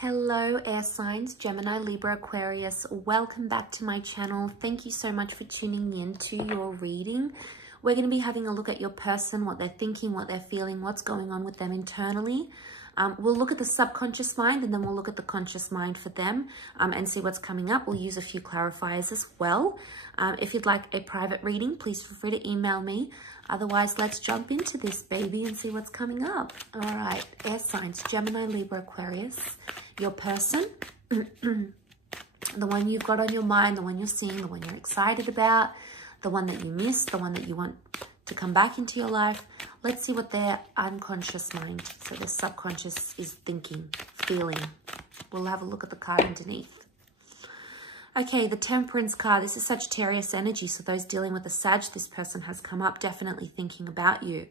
Hello air signs, Gemini, Libra, Aquarius. Welcome back to my channel. Thank you so much for tuning in to your reading. We're going to be having a look at your person, what they're thinking, what they're feeling, what's going on with them internally. We'll look at the subconscious mind and then we'll look at the conscious mind for them and see what's coming up. We'll use a few clarifiers as well. If you'd like a private reading, please feel free to email me. Otherwise, let's jump into this baby and see what's coming up. All right, air signs, Gemini, Libra, Aquarius. Your person, the one you've got on your mind, the one you're seeing, the one you're excited about, the one that you miss, the one that you want to come back into your life. Let's see what their unconscious mind, so their subconscious, is thinking, feeling. We'll have a look at the card underneath. Okay, the Temperance card. This is Sagittarius energy, so those dealing with the Sag, this person has come up, definitely thinking about you.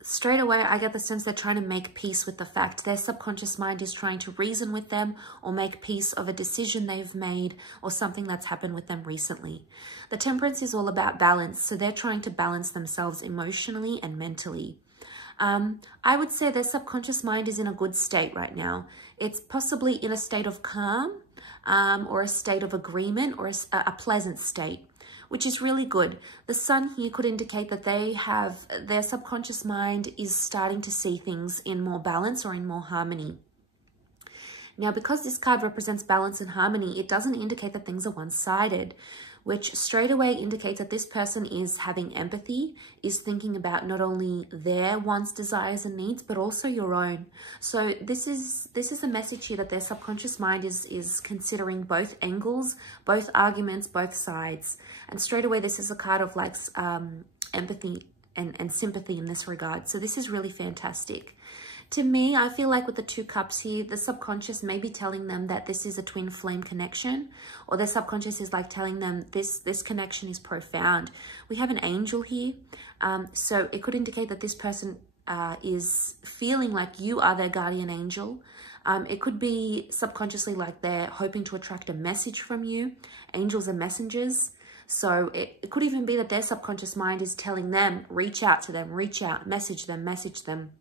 Straight away, I get the sense they're trying to make peace with the fact their subconscious mind is trying to reason with them or make peace of a decision they've made or something that's happened with them recently. The Temperance is all about balance, so they're trying to balance themselves emotionally and mentally. I would say their subconscious mind is in a good state right now. It's possibly in a state of calm or a state of agreement or a pleasant state, which is really good. The Sun here could indicate that their subconscious mind is starting to see things in more balance or in more harmony. Now, because this card represents balance and harmony, it doesn't indicate that things are one-sided, which straight away indicates that this person is having empathy, is thinking about not only their wants, desires, and needs, but also your own. So this is a message here that their subconscious mind is considering both angles, both arguments, both sides. And straight away, this is a card of like empathy and sympathy in this regard. So this is really fantastic. To me, I feel like with the Two Cups here, the subconscious may be telling them that this is a twin flame connection, or their subconscious is like telling them this connection is profound. We have an angel here, so it could indicate that this person is feeling like you are their guardian angel. It could be subconsciously like they're hoping to attract a message from you. Angels are messengers. So it could even be that their subconscious mind is telling them, reach out to them, reach out, message them, message them.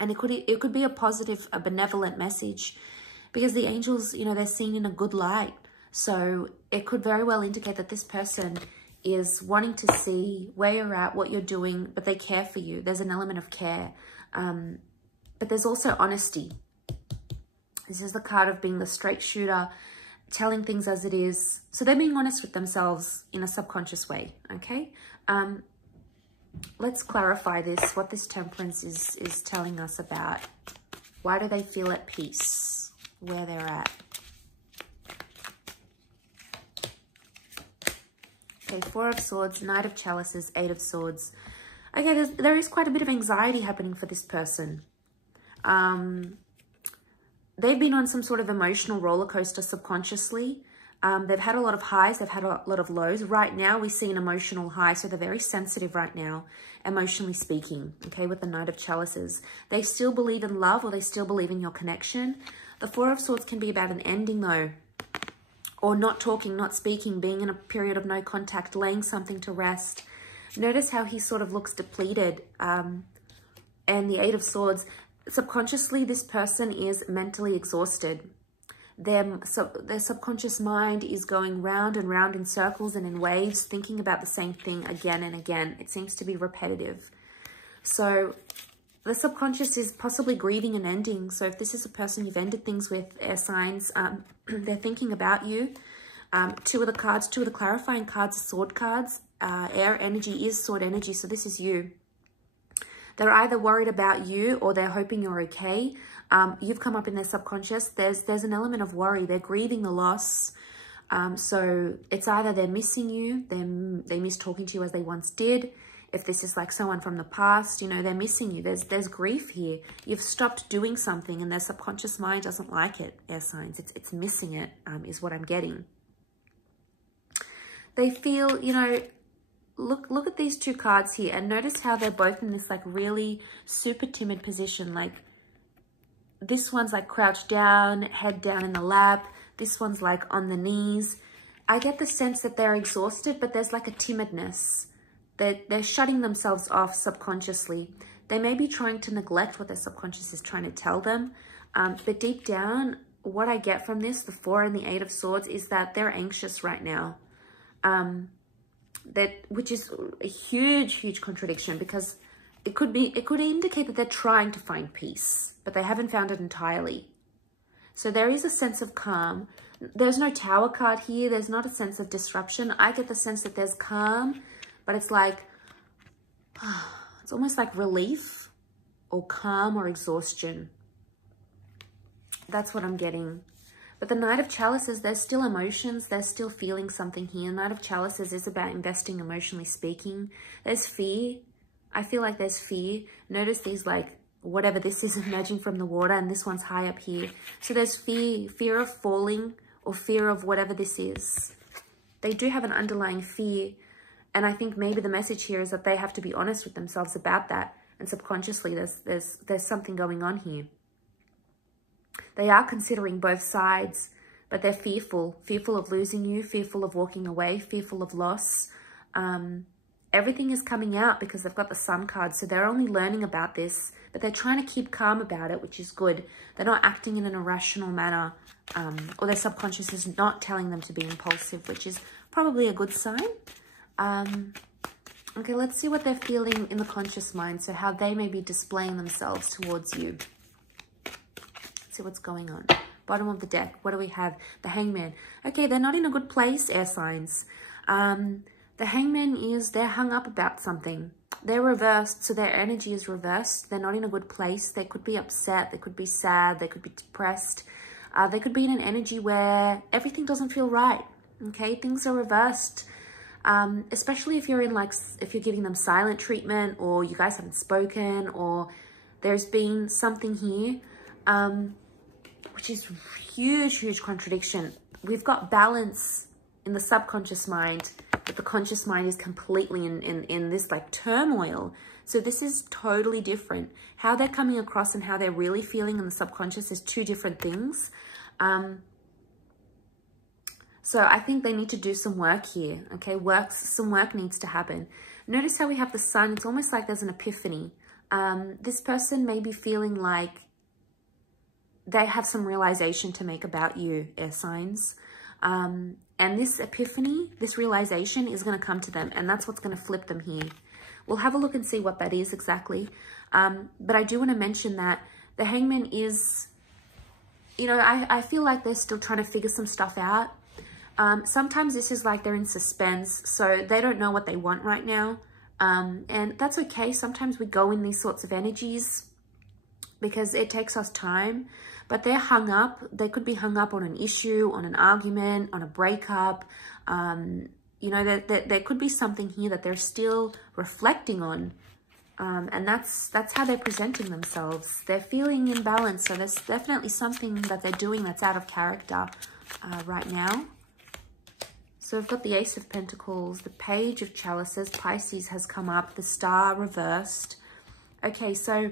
And it could be a positive, a benevolent message, because the angels, you know, they're seen in a good light. So it could very well indicate that this person is wanting to see where you're at, what you're doing, but they care for you. There's an element of care. But there's also honesty. This is the card of being the straight shooter, telling things as it is. So they're being honest with themselves in a subconscious way, okay? Let's clarify this, what this Temperance is telling us about. Why do they feel at peace where they're at? Okay, Four of Swords, Knight of Chalices, Eight of Swords. Okay, there is quite a bit of anxiety happening for this person. They've been on some sort of emotional roller coaster subconsciously. They've had a lot of highs, they've had a lot of lows. Right now, we see an emotional high, so they're very sensitive right now, emotionally speaking, okay, with the Knight of Chalices. They still believe in love, or they still believe in your connection. The Four of Swords can be about an ending, though, or not talking, not speaking, being in a period of no contact, laying something to rest. Notice how he sort of looks depleted. And the Eight of Swords, subconsciously, this person is mentally exhausted. Their subconscious mind is going round and round in circles and in waves, thinking about the same thing again and again. It seems to be repetitive. So the subconscious is possibly grieving an ending. So if this is a person you've ended things with, air signs, they're thinking about you. Two of the clarifying cards are sword cards. Air energy is sword energy, so this is you. They're either worried about you or they're hoping you're okay. You've come up in their subconscious. There's an element of worry. They're grieving the loss. So it's either they're missing you, they miss talking to you as they once did. If this is like someone from the past, you know, they're missing you. There's grief here. You've stopped doing something and their subconscious mind doesn't like it, air signs. It's missing it, is what I'm getting. They feel, you know, look at these two cards here and notice how they're both in this like really super timid position. Like this one's like crouched down, head down in the lap. This one's like on the knees. I get the sense that they're exhausted, but there's like a timidness. They're shutting themselves off subconsciously. They may be trying to neglect what their subconscious is trying to tell them. But deep down, what I get from this, the 4 and the 8 of Swords, is that they're anxious right now. Which is a huge, huge contradiction, because it could indicate that they're trying to find peace, but they haven't found it entirely. So there is a sense of calm. There's no Tower card here. There's not a sense of disruption. I get the sense that there's calm, but it's like, it's almost like relief or calm or exhaustion. That's what I'm getting. But the Knight of Chalices, there's still emotions. There's still feeling something here. Knight of Chalices is about investing emotionally speaking. There's fear. I feel like there's fear. Notice these, like, whatever this is emerging from the water, and this one's high up here. So there's fear of falling, or fear of whatever this is. They do have an underlying fear. And I think maybe the message here is that they have to be honest with themselves about that. And subconsciously, there's something going on here. They are considering both sides, but they're fearful of losing you, fearful of walking away, fearful of loss. Everything is coming out because they've got the Sun card. So they're only learning about this, but they're trying to keep calm about it, which is good. They're not acting in an irrational manner, or their subconscious is not telling them to be impulsive, which is probably a good sign. Okay, let's see what they're feeling in the conscious mind. So how they may be displaying themselves towards you. See what's going on. Bottom of the deck, what do we have? The Hangman. Okay, they're not in a good place, air signs. The Hangman is, they're hung up about something. They're reversed, so their energy is reversed. They're not in a good place. They could be upset, they could be sad, they could be depressed. They could be in an energy where everything doesn't feel right. Okay, things are reversed. Especially if you're in, like, if you're giving them silent treatment, or you guys haven't spoken, or there's been something here. Which is huge, huge contradiction. We've got balance in the subconscious mind, but the conscious mind is completely in this, like, turmoil. So this is totally different. How they're coming across and how they're really feeling in the subconscious is two different things. So I think they need to do some work here, okay? Some work needs to happen. Notice how we have the Sun. It's almost like there's an epiphany. This person may be feeling like they have some realization to make about you, air signs. And this epiphany, this realization is going to come to them, and that's what's going to flip them here. We'll have a look and see what that is exactly. But I do want to mention that the Hangman is, you know, I feel like they're still trying to figure some stuff out. Sometimes this is like they're in suspense, so they don't know what they want right now. And that's okay. Sometimes we go in these sorts of energies because it takes us time. But they're hung up. They could be hung up on an issue, on an argument, on a breakup. You know, there could be something here that they're still reflecting on. And that's how they're presenting themselves. They're feeling imbalanced. So there's definitely something that they're doing that's out of character right now. So we've got the Ace of Pentacles, the Page of Chalices, Pisces has come up, the Star reversed. Okay, so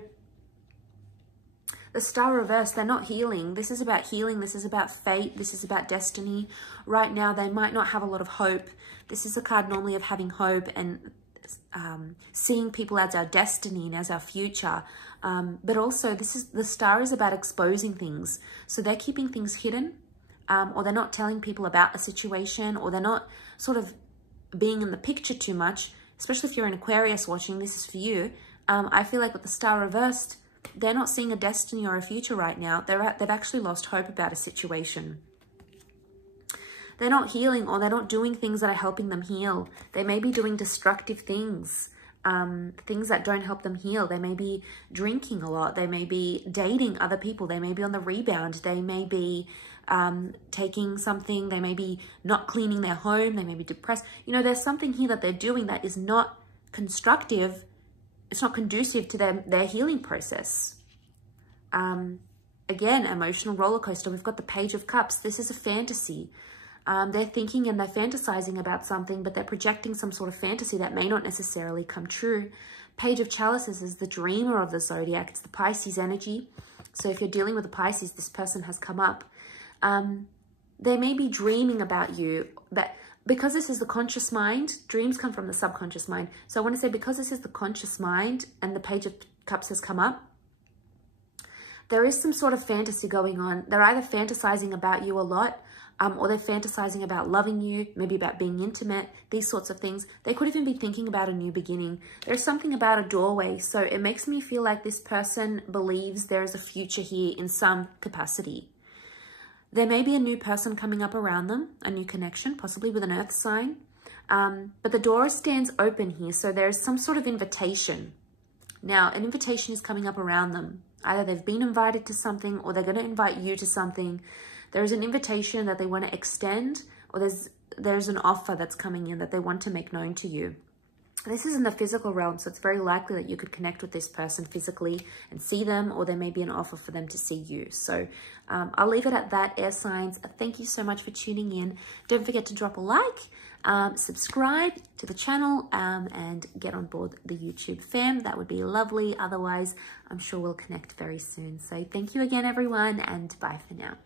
the Star reversed, they're not healing. This is about healing. This is about fate. This is about destiny. Right now, they might not have a lot of hope. This is a card normally of having hope and seeing people as our destiny and as our future. But also, the Star is about exposing things. So they're keeping things hidden, or they're not telling people about a situation, or they're not sort of being in the picture too much, especially if you're an Aquarius watching, this is for you. I feel like with the Star reversed, they're not seeing a destiny or a future right now. They've actually lost hope about a situation. They're not healing, or they're not doing things that are helping them heal. They may be doing destructive things, things that don't help them heal. They may be drinking a lot. They may be dating other people. They may be on the rebound. They may be taking something. They may be not cleaning their home. They may be depressed. You know, there's something here that they're doing that is not constructive. It's not conducive to their healing process. Again, emotional roller coaster. We've got the Page of Cups. This is a fantasy. They're thinking and they're fantasizing about something, but they're projecting some sort of fantasy that may not necessarily come true. Page of Chalices is the dreamer of the zodiac. It's the Pisces energy. So if you're dealing with a Pisces, this person has come up. They may be dreaming about you, but because this is the conscious mind, dreams come from the subconscious mind. So I want to say, because this is the conscious mind and the Page of Cups has come up. There is some sort of fantasy going on. They're either fantasizing about you a lot, or they're fantasizing about loving you, maybe about being intimate, these sorts of things. They could even be thinking about a new beginning. There's something about a doorway. So it makes me feel like this person believes there is a future here in some capacity. There may be a new person coming up around them, a new connection, possibly with an earth sign. But the door stands open here. So there's some sort of invitation. Now, an invitation is coming up around them. Either they've been invited to something or they're going to invite you to something. There's an invitation that they want to extend, or there's an offer that's coming in that they want to make known to you. This is in the physical realm, so it's very likely that you could connect with this person physically and see them, or there may be an offer for them to see you. So I'll leave it at that, air signs. Thank you so much for tuning in. Don't forget to drop a like, subscribe to the channel, and get on board the YouTube fam. That would be lovely. Otherwise, I'm sure we'll connect very soon. So thank you again, everyone, and bye for now.